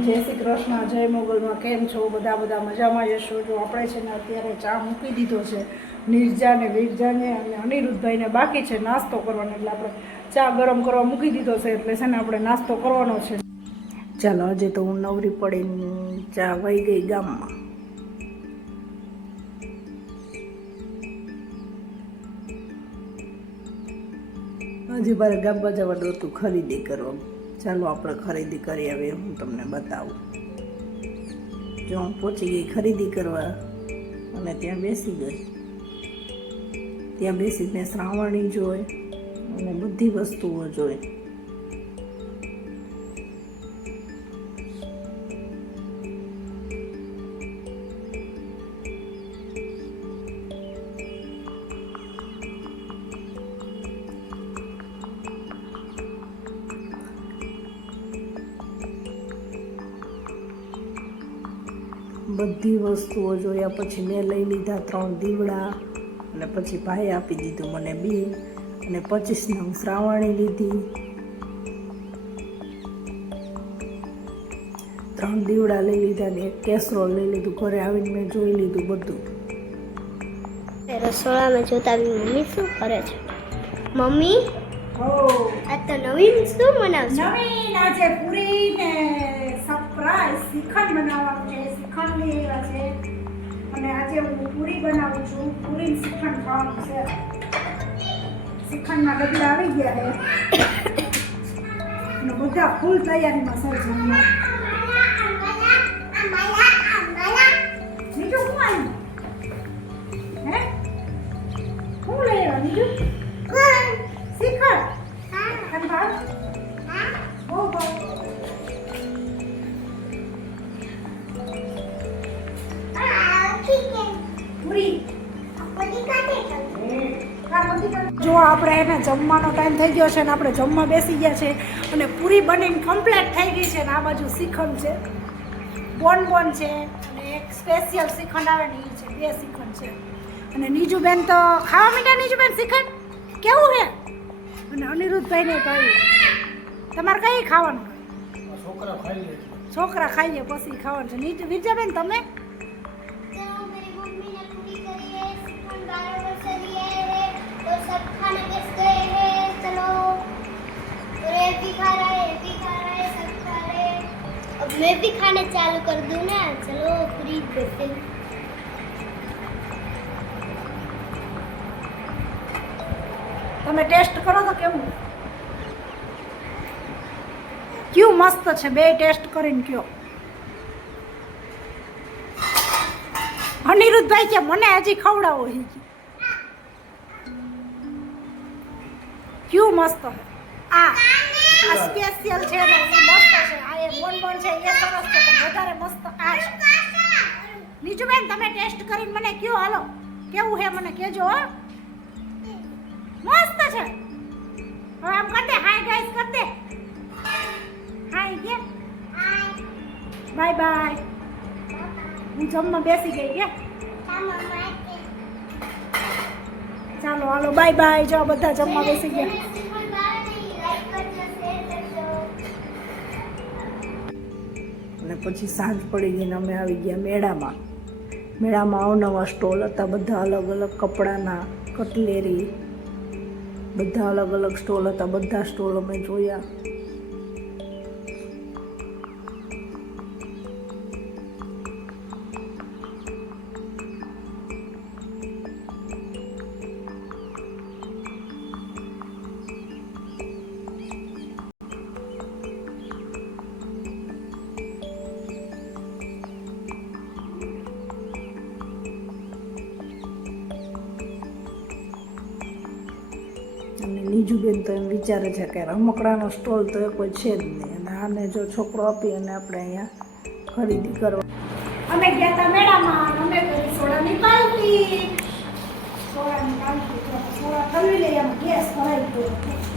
જય શ્રી કૃષ્ણ, જય મોગલમાં. કેમ છો? બધા મજામાં જશો. જો આપણે છે ને અત્યારે ચા મૂકી દીધો છે નિર્જાને, વિરજાને અને અનિરુદ્ધભાઈને બાકી છે નાસ્તો કરવાનો, એટલે આપણે ચા ગરમ કરવા મૂકી દીધો છે, એટલે છે ને આપણે નાસ્તો કરવાનો છે. ચાલો, આજે તો હું નવરી પડીને ચા વહી ગઈ ગામમાં. હજી મારે ગામમાં જવાનું હતું ખરીદી કરવા. ચાલો આપણે ખરીદી કરી આવે, હું તમને બતાવું. જો હું પહોંચી ગઈ ખરીદી કરવા અને ત્યાં બેસી ગઈ. ત્યાં બેસીને શ્રાવણી જોઈ અને બધી વસ્તુઓ જોઈ. બધી વસ્તુઓ જોયા પછી મેં લઈ લીધા 3 દીવડા અને પછી ભાઈ આપી દીધું મને 2 અને 25 નંગ શ્રાવણી લીધી. 3 દીવડા લઈ લીધા ને 1 કેસરોલ લઈ લીધું. ઘરે આવીને મેં જોઈ લીધું બધું. રસોડામાં જોતા મમ્મી શું કરે છે? મમ્મી આ તો નવીન શું બનાવશે? નવીન આજે પૂરી ને સરપ્રાઈઝ શ્રીખંડ બનાવવાનું છે. શ્રીખંડ લઈ આવ્યા છે અને આજે હું પૂરી બનાવું છું. પૂરી શ્રીખંડ ખાવાનું છે. શ્રીખંડના ડબલા આવી ગયા છે અને બધા ફૂલ તૈયારીમાં સર જમવા. બીજું શું આવ્યું? હે શું લઈ આવ્યા બીજું? શ્રીખંડ અને ભાત બહુ બહુ જો આપણે એને જમવાનો ટાઈમ થઈ ગયો છે ને આપણે જમવા બેસી ગયા છે અને પૂરી બનીને કમ્પ્લીટ થઈ ગઈ છે ને આ બાજુ શ્રીખંડ છે, બોન છે અને એક સ્પેશિયલ શ્રીખંડ આવે ને એ છે. 2 શ્રીખંડ છે અને નીજુબેન તો ખાવા માંડ્યા. નીજુબેન શ્રીખંડ કેવું છે? અને અનિરુદ્ધભાઈને કહ્યું તમારે કઈ ખાવાનું? છોકરા ખાઈ લે પછી ખાવાનું છે. વિરજાબેન તમે? मैं भी खाना चालू कर दूं ना. चलो पूरी करते हैं. તમે ટેસ્ટ કરો તો કેવું? ક્યું મસ્ત છે. 2 ટેસ્ટ કરીને કયો. અનિરુદ્ધભાઈ કે મને હજી ખવડાવો. ક્યું મસ્ત. આ સ્પેશિયલ છે ને એ મસ્ત છે. આ એ બોન છે એ સરસ છે પણ વધારે મસ્ત આ છે. નીચુબેન તમે ટેસ્ટ કરીને મને કયો. હાલો કેવું છે મને કહેજો. હો મસ્ત છે. હવે આમ કર દે. હાય ગાઈસ કર દે. હાય કે બાય બાય. હું જમવા બેસી ગઈ કે ચાલો હાલો બાય બાય. જો બધા જમવા બેસી ગયા. અને પછી સાંજ પડી ગઈ ને અમે આવી ગયા મેળામાં. મેળામાં અવનવા સ્ટોલ હતા. બધા અલગ અલગ કપડાના, કટલેરી, બધા અલગ અલગ સ્ટોલ હતા. બધા સ્ટોલ અમે જોયા. અને નીજુબેન તો એમ વિચારે છે કે રમકડાનો સ્ટોલ તો એ કોઈ છે જ નહીં અને આને જો છોકરો આપી અને આપણે અહીંયા ખરીદી કરવા. અમે ગયા હતા મેળામાં. અમે કરી સોડાની પાર્ટી. સોડા ઠલવી લઈએ. એમાં ગેસ ભરાઈ ગયો.